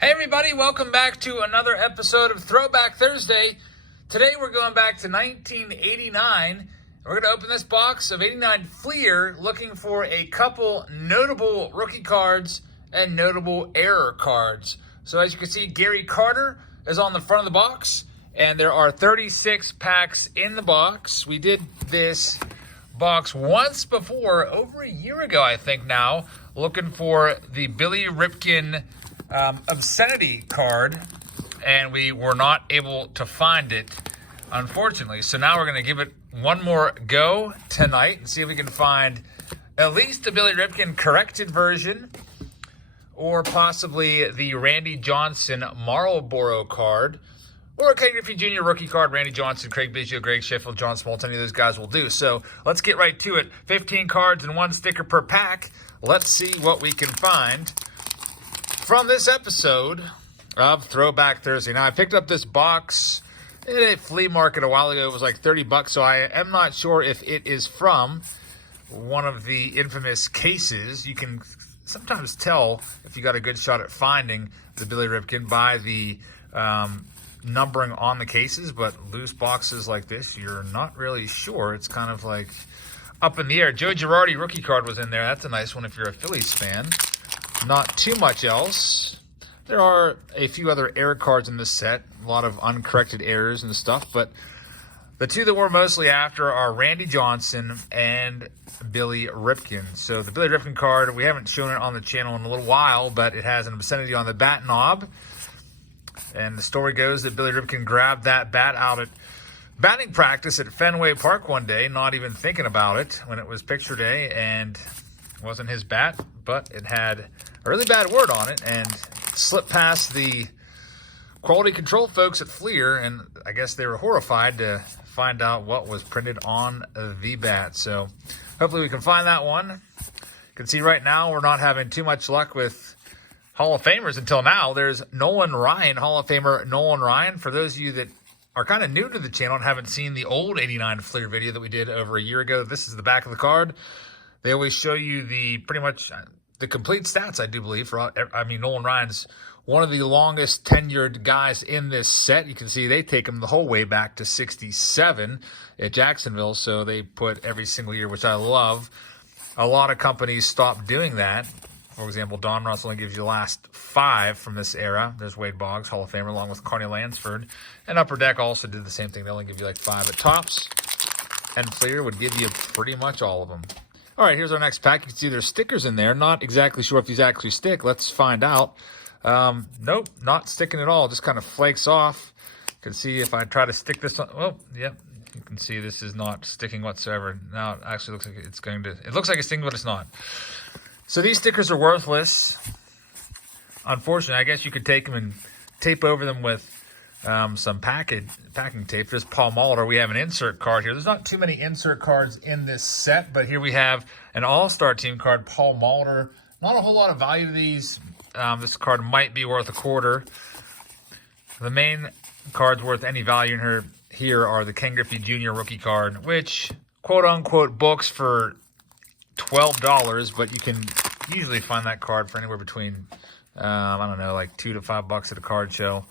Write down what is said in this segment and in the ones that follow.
Hey everybody, welcome back to another episode of Throwback Thursday. Today we're going back to 1989. We're going to open this box of 89 FLEER looking for a couple notable rookie cards and notable error cards. So as you can see, Gary Carter is on the front of the box, and there are 36 packs in the box. We did this box once before, over a year ago I think now, looking for the Billy Ripken obscenity card, and we were not able to find it, unfortunately. So now we're going to give it one more go tonight and see if we can find at least the Billy Ripken corrected version, or possibly the Randy Johnson Marlboro card, or a Griffey Jr. rookie card. Randy Johnson, Craig Biggio, Greg Sheffield, John Smoltz, any of those guys will do. So let's get right to it. 15 cards and one sticker per pack. Let's see what we can find from this episode of Throwback Thursday. Now, I picked up this box at a flea market a while ago. It was like 30 bucks, so I am not sure if it is from one of the infamous cases. You can sometimes tell if you got a good shot at finding the Billy Ripken by the numbering on the cases, but loose boxes like this, you're not really sure. It's kind of like up in the air. Joe Girardi rookie card was in there. That's a nice one if you're a Phillies fan. Not too much else. There are a few other error cards in this set, a lot of uncorrected errors and stuff, but the two that we're mostly after are Randy Johnson and Billy Ripken. So the Billy Ripken card, we haven't shown it on the channel in a little while, but it has an obscenity on the bat knob. And the story goes that Billy Ripken grabbed that bat out at batting practice at Fenway Park one day, not even thinking about it when it was picture day, and it wasn't his bat, but it had a really bad word on it and slipped past the quality control folks at FLEER, and I guess they were horrified to find out what was printed on the bat. So hopefully we can find that one. You can see right now we're not having too much luck with Hall of Famers until now. There's Nolan Ryan, Hall of Famer Nolan Ryan. For those of you that are kind of new to the channel and haven't seen the old 89 FLEER video that we did over a year ago, this is the back of the card. They always show you the pretty much the complete stats, I do believe. Nolan Ryan's one of the longest tenured guys in this set. You can see they take him the whole way back to 67 at Jacksonville, so they put every single year, which I love. A lot of companies stopped doing that. For example, Don Russ only gives you the last 5 from this era. There's Wade Boggs, Hall of Famer, along with Carney Lansford. And Upper Deck also did the same thing. They only give you like 5 at tops. And FLEER would give you pretty much all of them. All right, here's our next pack. You can see there's stickers in there. Not exactly sure if these actually stick. Let's find out. Nope, not sticking at all. Just kind of flakes off. You can see if I try to stick this on. Oh, yep. You can see this is not sticking whatsoever. Now it actually looks like it's going to. It looks like it's sticking, but it's not. So these stickers are worthless. Unfortunately, I guess you could take them and tape over them with some packing tape. There's Paul Molitor. We have an insert card here. There's not too many insert cards in this set, but here we have an all-star team card, Paul Molitor. Not a whole lot of value to these. This card might be worth $0.25. The main cards worth any value in here are the Ken Griffey Jr. rookie card, which quote-unquote books for $12, but you can usually find that card for anywhere between, I don't know, like $2 to $5 at a card show.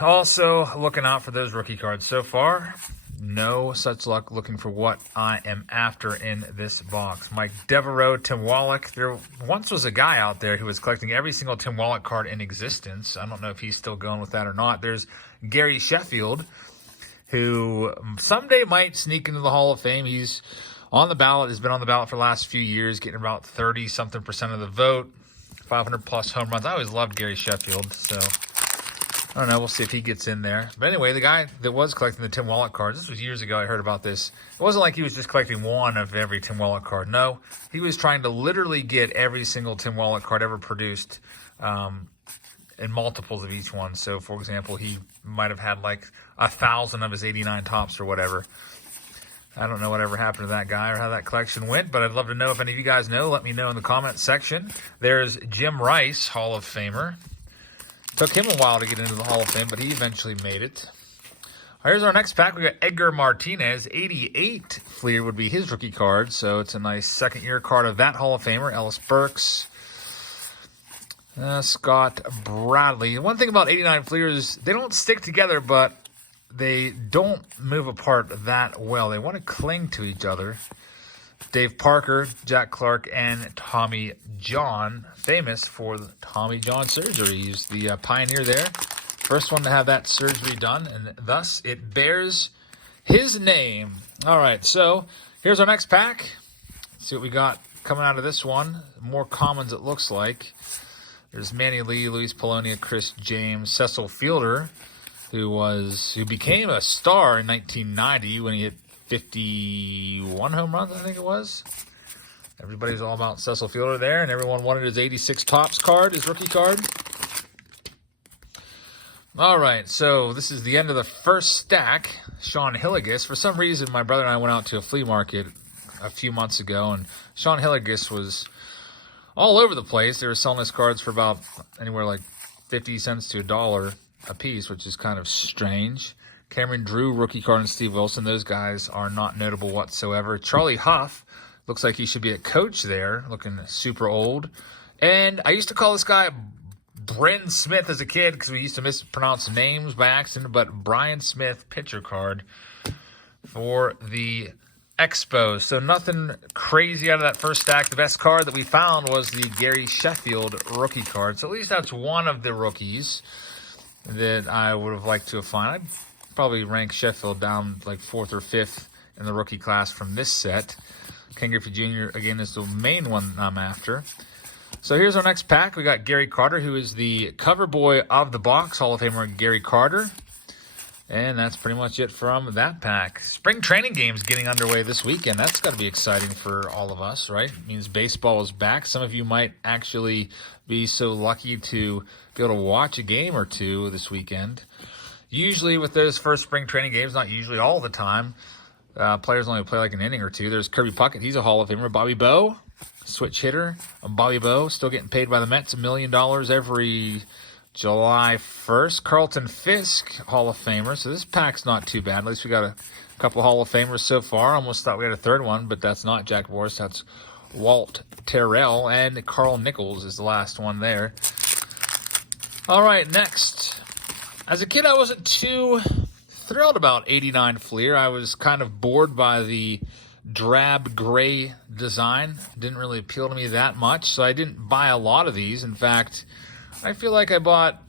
Also, looking out for those rookie cards. So far, no such luck looking for what I am after in this box. Mike Devereaux, Tim Wallach. There once was a guy out there who was collecting every single Tim Wallach card in existence. I don't know if he's still going with that or not. There's Gary Sheffield, who someday might sneak into the Hall of Fame. He's on the ballot, has been on the ballot for the last few years, getting about 30-something% of the vote, 500-plus home runs. I always loved Gary Sheffield, so I don't know. We'll see if he gets in there. But anyway, the guy that was collecting the Tim Wallach cards, this was years ago I heard about this. It wasn't like he was just collecting one of every Tim Wallach card. No, he was trying to literally get every single Tim Wallach card ever produced in multiples of each one. So, for example, he might have had like 1,000 of his 89 tops or whatever. I don't know whatever happened to that guy or how that collection went, but I'd love to know if any of you guys know. Let me know in the comments section. There's Jim Rice, Hall of Famer. Took him a while to get into the Hall of Fame, but he eventually made it. Here's our next pack. We got Edgar Martinez, 88 FLEER would be his rookie card, so it's a nice second-year card of that Hall of Famer. Ellis Burks. Scott Bradley. One thing about 89 FLEERs, they don't stick together, but they don't move apart that well. They want to cling to each other. Dave Parker, Jack Clark, and Tommy John, famous for the Tommy John surgery. He's the pioneer there. First one to have that surgery done, and thus it bears his name. All right, so here's our next pack. Let's see what we got coming out of this one. More commons, it looks like. There's Manny Lee, Luis Polonia, Chris James, Cecil Fielder, who became a star in 1990 when he hit 51 home runs, I think it was. Everybody's all about Cecil Fielder there, and everyone wanted his 86 Topps card, his rookie card. All right, so this is the end of the first stack. Sean Hilligus. For some reason, my brother and I went out to a flea market a few months ago, and Sean Hilligus was all over the place. They were selling his cards for about anywhere like 50 cents to $1 a piece, which is kind of strange. Cameron Drew, rookie card, and Steve Wilson. Those guys are not notable whatsoever. Charlie Huff looks like he should be a coach there, looking super old. And I used to call this guy Bryn Smith as a kid because we used to mispronounce names by accident, but Brian Smith pitcher card for the Expos. So nothing crazy out of that first stack. The best card that we found was the Gary Sheffield rookie card. So at least that's one of the rookies that I would have liked to have found. I'd probably rank Sheffield down like 4th or 5th in the rookie class from this set. Ken Griffey Jr. again is the main one I'm after. So here's our next pack. We got Gary Carter, who is the cover boy of the box, Hall of Famer Gary Carter. And that's pretty much it from that pack. Spring training games getting underway this weekend. That's got to be exciting for all of us, right? It means baseball is back. Some of you might actually be so lucky to be able to watch a game or two this weekend. Usually with those first spring training games, not usually all the time, players only play like an inning or two. There's Kirby Puckett. He's a Hall of Famer. Bobby Bowe, switch hitter. Bobby Bowe, still getting paid by the Mets $1 million every July 1st. Carlton Fisk, Hall of Famer. So this pack's not too bad. At least we got a couple Hall of Famers so far. Almost thought we had a third one, but that's not Jack Boris. That's Walt Terrell. And Carl Nichols is the last one there. All right, next. As a kid, I wasn't too thrilled about 89 FLEER. I was kind of bored by the drab gray design. Didn't really appeal to me that much, so I didn't buy a lot of these. In fact, I feel like I bought,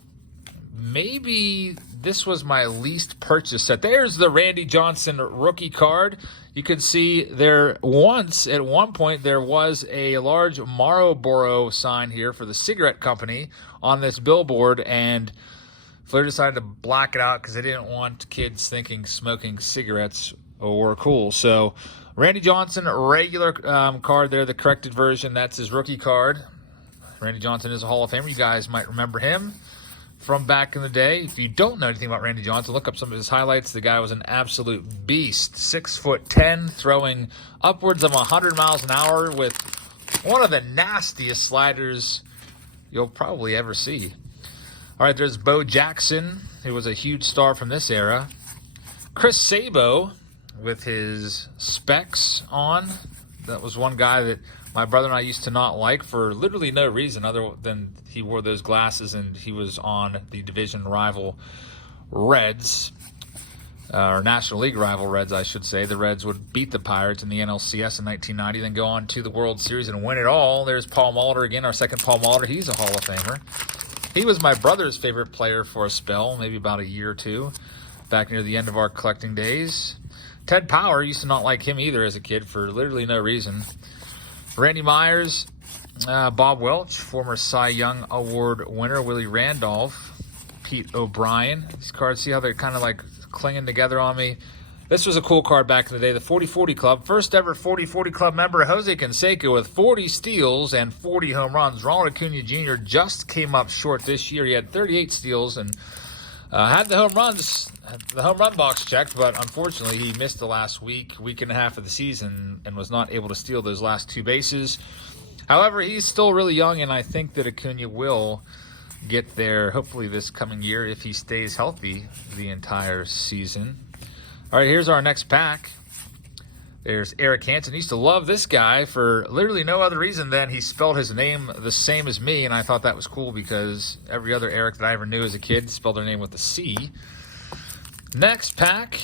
maybe this was my least purchased set. There's the Randy Johnson rookie card. You could see there once, at one point, there was a large Marlboro sign here for the cigarette company on this billboard, and FLEER decided to block it out because they didn't want kids thinking smoking cigarettes were cool. So Randy Johnson, regular card there, the corrected version. That's his rookie card. Randy Johnson is a Hall of Famer. You guys might remember him from back in the day. If you don't know anything about Randy Johnson, look up some of his highlights. The guy was an absolute beast. 6'10", throwing upwards of 100 miles an hour with one of the nastiest sliders you'll probably ever see. All right, there's Bo Jackson, who was a huge star from this era. Chris Sabo with his specs on. That was one guy that my brother and I used to not like for literally no reason other than he wore those glasses and he was on the division rival Reds, or National League rival Reds, I should say. The Reds would beat the Pirates in the NLCS in 1990, then go on to the World Series and win it all. There's Paul Molitor again, our second Paul Molitor. He's a Hall of Famer. He was my brother's favorite player for a spell, maybe about a year or two, back near the end of our collecting days. Ted Power, used to not like him either as a kid for literally no reason. Randy Myers, Bob Welch, former Cy Young Award winner, Willie Randolph, Pete O'Brien. These cards, see how they're kind of like clinging together on me. This was a cool card back in the day, the 40-40 Club. First ever 40-40 Club member, Jose Canseco, with 40 steals and 40 home runs. Ronald Acuna Jr. just came up short this year. He had 38 steals and had the home run box checked, but unfortunately he missed the last week and a half of the season and was not able to steal those last two bases. However, he's still really young, and I think that Acuna will get there hopefully this coming year if he stays healthy the entire season. All right, here's our next pack. There's Eric Hansen. I used to love this guy for literally no other reason than he spelled his name the same as me, and I thought that was cool because every other Eric that I ever knew as a kid spelled their name with a C. Next pack.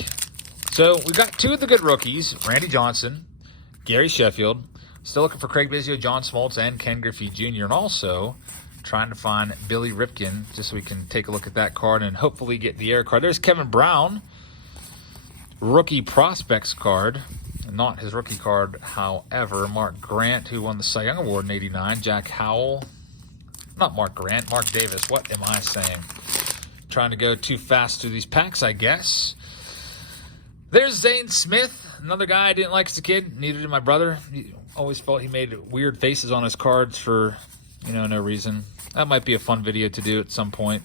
So we got two of the good rookies, Randy Johnson, Gary Sheffield. Still looking for Craig Biggio, John Smoltz, and Ken Griffey Jr. And also trying to find Billy Ripken just so we can take a look at that card and hopefully get the air card. There's Kevin Brown, rookie prospects card. Not his rookie card, however. Mark Grant, who won the Cy Young Award in '89. Jack Howell. Not Mark Grant, Mark Davis. What am I saying? Trying to go too fast through these packs, I guess. There's Zane Smith, another guy I didn't like as a kid. Neither did my brother. He always felt he made weird faces on his cards for, no reason. That might be a fun video to do at some point.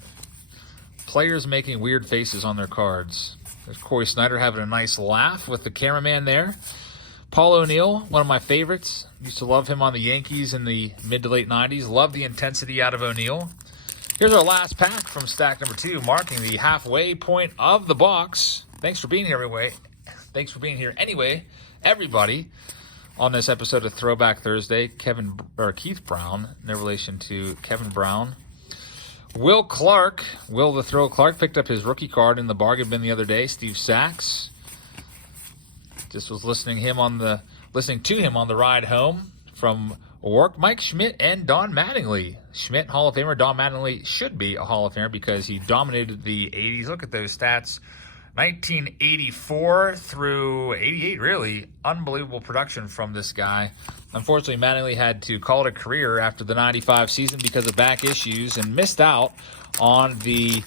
Players making weird faces on their cards. There's Corey Snyder having a nice laugh with the cameraman there. Paul O'Neill, one of my favorites. Used to love him on the Yankees in the mid to late 90s. Love the intensity out of O'Neill. Here's our last pack from stack number 2, marking the halfway point of the box. Thanks for being here anyway, everybody, on this episode of Throwback Thursday. Keith Brown, no relation to Kevin Brown. Will Clark, Will the Throw Clark, picked up his rookie card in the bargain bin the other day. Steve Sachs. Just was listening to him on the ride home from work. Mike Schmidt and Don Mattingly. Schmidt, Hall of Famer. Don Mattingly should be a Hall of Famer because he dominated the 80s. Look at those stats. 1984 through 88, really. Unbelievable production from this guy. Unfortunately, Mattingly had to call it a career after the 95 season because of back issues and missed out on the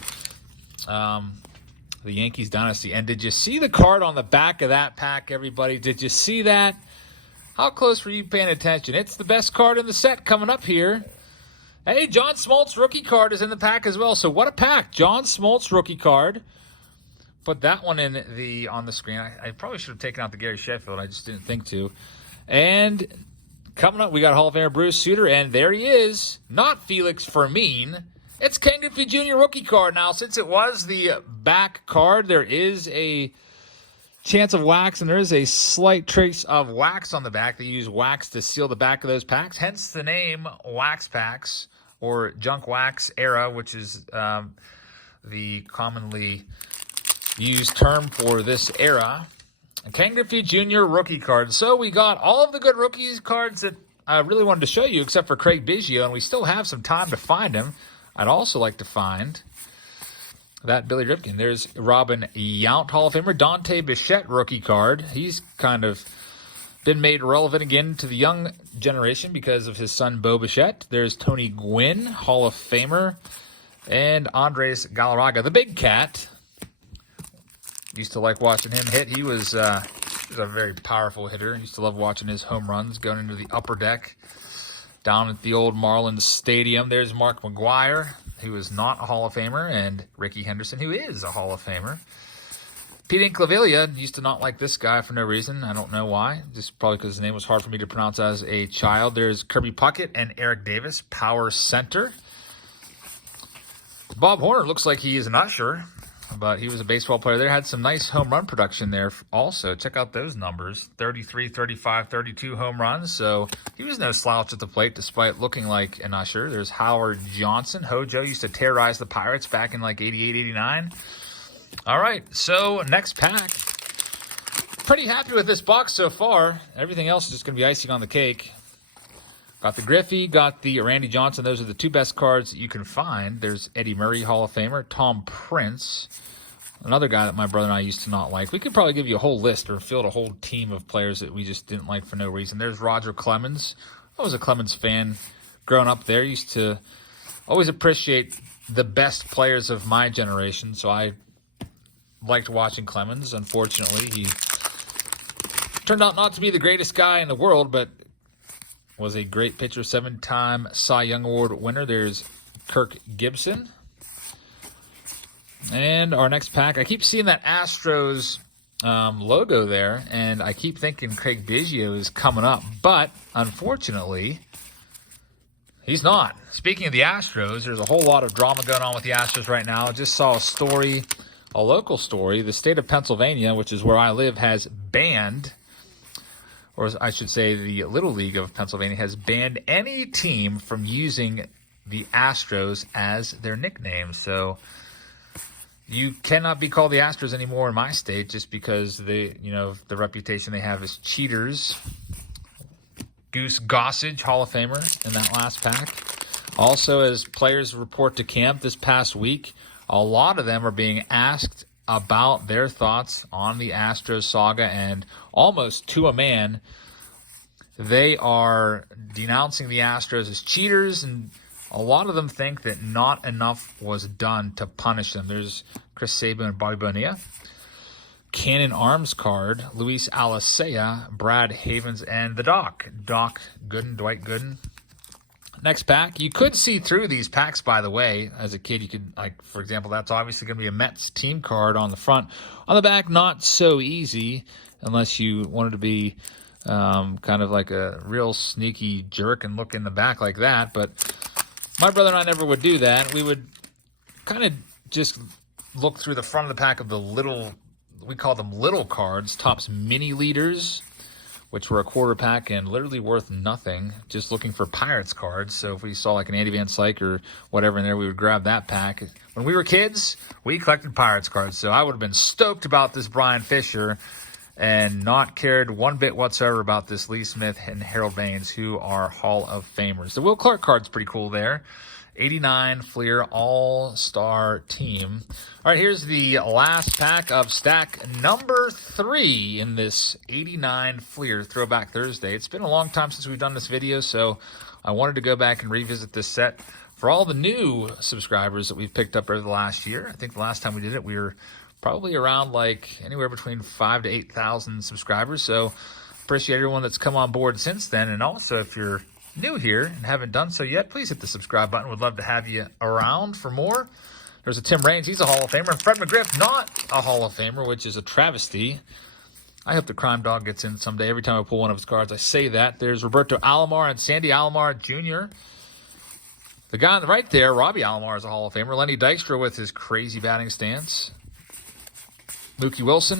Yankees dynasty. And did you see the card on the back of that pack, everybody? Did you see that? How close were you paying attention? It's the best card in the set coming up here. Hey, John Smoltz rookie card is in the pack as well. So what a pack. John Smoltz rookie card. Put that one on the screen. I probably should have taken out the Gary Sheffield. I just didn't think to. And coming up, we got Hall of Famer Bruce Sutter, and there he is. Not Felix Fermin. It's Ken Griffey Jr. rookie card. Now, since it was the back card, there is a chance of wax, and there is a slight trace of wax on the back. They use wax to seal the back of those packs, hence the name Wax Packs or Junk Wax Era, which is the commonly used term for this era. Ken Griffey Jr. rookie card. So we got all of the good rookies cards that I really wanted to show you, except for Craig Biggio, and we still have some time to find him. I'd also like to find that Billy Ripken. There's Robin Yount, Hall of Famer. Dante Bichette rookie card. He's kind of been made relevant again to the young generation because of his son Bo Bichette. There's Tony Gwynn, Hall of Famer. And Andres Galarraga, the big cat. Used to like watching him hit. He was a very powerful hitter. Used to love watching his home runs going into the upper deck down at the old Marlins Stadium. There's Mark McGwire, who is not a Hall of Famer, and Ricky Henderson, who is a Hall of Famer. Pete Inclavilla used to not like this guy for no reason. I don't know why. Just probably because his name was hard for me to pronounce as a child. There's Kirby Puckett and Eric Davis, power center. Bob Horner looks like he is an usher, but he was a baseball player there. Had some nice home run production there also. Check out those numbers. 33, 35, 32 home runs. So he was no slouch at the plate despite looking like an usher. There's Howard Johnson. Hojo used to terrorize the Pirates back in like 88, 89. All right, so next pack. Pretty happy with this box so far. Everything else is just going to be icing on the cake. Got the Griffey, got the Randy Johnson. Those are the two best cards that you can find. There's Eddie Murray, Hall of Famer. Tom Prince, another guy that my brother and I used to not like. We could probably give you a whole list or field a whole team of players that we just didn't like for no reason. There's Roger Clemens. I was a Clemens fan growing up there. Used to always appreciate the best players of my generation, so I liked watching Clemens. Unfortunately, he turned out not to be the greatest guy in the world, but was a great pitcher, 7-time Cy Young Award winner. There's Kirk Gibson. And our next pack, I keep seeing that Astros logo there, and I keep thinking Craig Biggio is coming up, but unfortunately, he's not. Speaking of the Astros, there's a whole lot of drama going on with the Astros right now. I just saw a story, a local story. The state of Pennsylvania, which is where I live, has banned or I should say the Little League of Pennsylvania, has banned any team from using the Astros as their nickname. So you cannot be called the Astros anymore in my state just because the reputation they have as cheaters. Goose Gossage, Hall of Famer in that last pack. Also, as players report to camp this past week, a lot of them are being asked about their thoughts on the Astros saga, and almost to a man, they are denouncing the Astros as cheaters, and a lot of them think that not enough was done to punish them. There's Chris Sabin and Bobby Bonilla, Cannon Arms card, Luis Alicea, Brad Havens, and the Doc Gooden, Dwight Gooden. Next pack. You could see through these packs, by the way. As a kid, you could, like, for example, that's obviously going to be a Mets team card on the front. On the back, not so easy unless you wanted to be kind of like a real sneaky jerk and look in the back like that. But my brother and I never would do that. We would kind of just look through the front of the pack of the little, we call them little cards, Topps mini leaders, which were a quarter pack and literally worth nothing, just looking for Pirates cards. So if we saw like an Andy Van Slyke or whatever in there, we would grab that pack. When we were kids, we collected Pirates cards. So I would have been stoked about this Brian Fisher and not cared one bit whatsoever about this Lee Smith and Harold Baines, who are Hall of Famers. The Will Clark card's pretty cool there. 89 FLEER All-Star Team. All right, here's the last pack of stack number 3 in this 89 FLEER Throwback Thursday. It's been a long time since we've done this video, so I wanted to go back and revisit this set for all the new subscribers that we've picked up over the last year. I think the last time we did it, we were probably around like anywhere between 5,000 to 8,000 subscribers. So appreciate everyone that's come on board since then. And also, if you're new here and haven't done so yet, please hit the subscribe button. Would love to have you around for more. There's a Tim Raines. He's a Hall of Famer. And Fred McGriff, not a Hall of Famer, which is a travesty. I hope the Crime Dog gets in someday. Every time I pull one of his cards, I say that. There's Roberto Alomar and Sandy Alomar Jr. The guy on the right there, Robbie Alomar, is a Hall of Famer. Lenny Dykstra with his crazy batting stance. Mookie Wilson.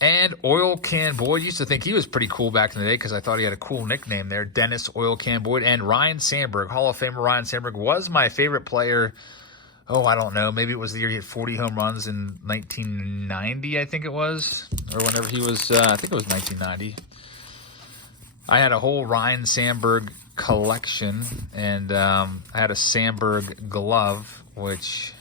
And Oil Can Boyd. Used to think he was pretty cool back in the day because I thought he had a cool nickname there. Dennis Oil Can Boyd. And Ryan Sandberg. Hall of Famer Ryan Sandberg was my favorite player. Oh, I don't know. Maybe it was the year he hit 40 home runs in 1990, I think it was. Or whenever he was, I think it was 1990. I had a whole Ryan Sandberg collection. And I had a Sandberg glove, which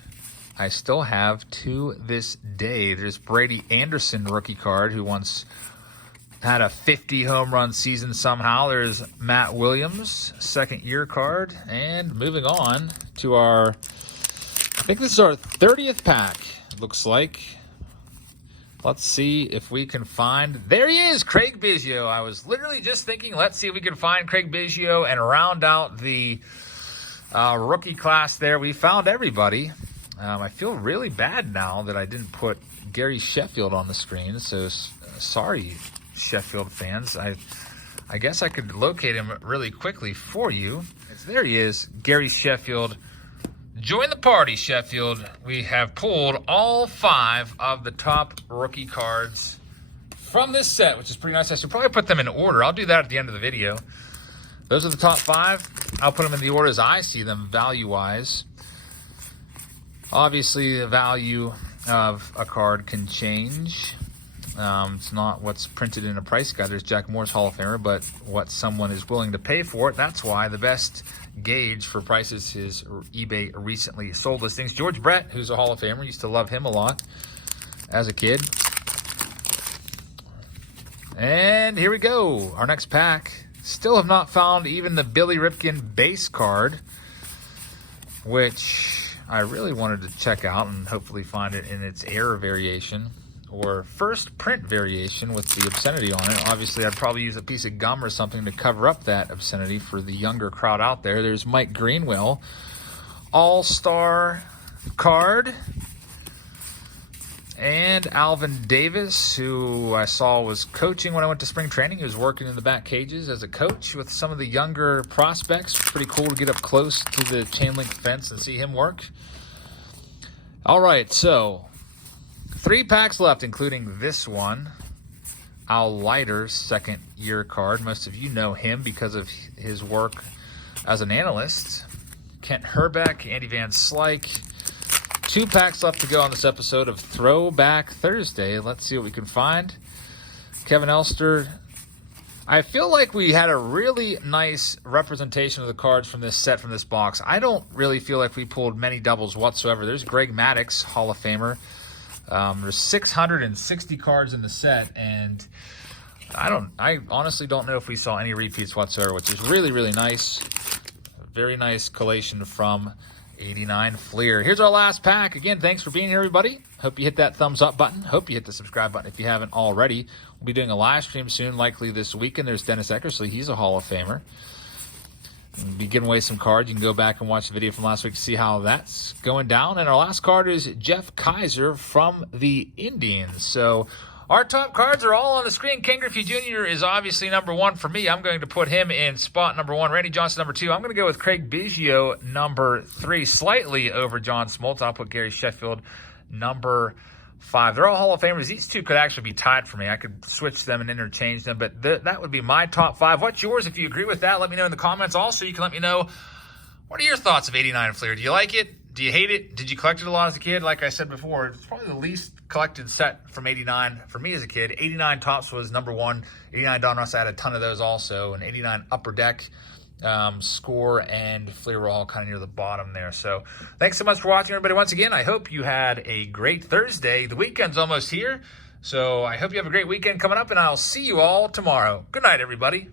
I still have to this day. There's Brady Anderson rookie card, who once had a 50 home run season somehow. There's Matt Williams, second year card. And moving on to our, I think this is our 30th pack, it looks like. Let's see if we can find, there he is, Craig Biggio. I was literally just thinking, let's see if we can find Craig Biggio and round out the rookie class there. We found everybody. I feel really bad now that I didn't put Gary Sheffield on the screen, so sorry, Sheffield fans. I guess I could locate him really quickly for you. There he is, Gary Sheffield. Join the party, Sheffield. We have pulled all 5 of the top rookie cards from this set, which is pretty nice. I should probably put them in order. I'll do that at the end of the video. Those are the top 5. I'll put them in the order as I see them, value-wise. Obviously, the value of a card can change. It's not what's printed in a price guide. There's Jack Moore's Hall of Famer, but what someone is willing to pay for it. That's why the best gauge for prices is eBay recently sold listings. George Brett, who's a Hall of Famer, used to love him a lot as a kid. And here we go. Our next pack. Still have not found even the Billy Ripken base card, which I really wanted to check out and hopefully find it in its error variation or first print variation with the obscenity on it. Obviously, I'd probably use a piece of gum or something to cover up that obscenity for the younger crowd out there. There's Mike Greenwell, All-Star card. And Alvin Davis, who I saw was coaching when I went to spring training. He was working in the back cages as a coach with some of the younger prospects. Pretty cool to get up close to the chain link fence and see him work. All right, so 3 packs left, including this one. Al Leiter's second-year card. Most of you know him because of his work as an analyst. Kent Herbeck, Andy Van Slyke. 2 packs left to go on this episode of Throwback Thursday. Let's see what we can find. Kevin Elster. I feel like we had a really nice representation of the cards from this set, from this box. I don't really feel like we pulled many doubles whatsoever. There's Greg Maddux, Hall of Famer. There's 660 cards in the set, and I honestly don't know if we saw any repeats whatsoever, which is really, really nice. Very nice collation from 89 FLEER. Here's our last pack. Again, thanks for being here, everybody. Hope you hit that thumbs up button. Hope you hit the subscribe button if you haven't already. We'll be doing a live stream soon, likely this weekend. There's Dennis Eckersley. He's a Hall of Famer. We'll be giving away some cards. You can go back and watch the video from last week to see how that's going down. And our last card is Jeff Kaiser from the Indians. So our top cards are all on the screen. Ken Griffey Jr. is obviously number 1 for me. I'm going to put him in spot number 1. Randy Johnson, number 2. I'm going to go with Craig Biggio, number 3, slightly over John Smoltz. I'll put Gary Sheffield, number 5. They're all Hall of Famers. These 2 could actually be tied for me. I could switch them and interchange them, but that would be my top 5. What's yours? If you agree with that, let me know in the comments. Also, you can let me know, what are your thoughts of 89 FLEER? Do you like it? Do you hate it? Did you collect it a lot as a kid? Like I said before, it's probably the least collected set from 89 for me as a kid. 89 Topps was number 1. 89 Donruss, I had a ton of those also. And 89 Upper Deck, Score, and FLEER were all kind of near the bottom there. So thanks so much for watching, everybody. Once again, I hope you had a great Thursday. The weekend's almost here, so I hope you have a great weekend coming up, and I'll see you all tomorrow. Good night, everybody.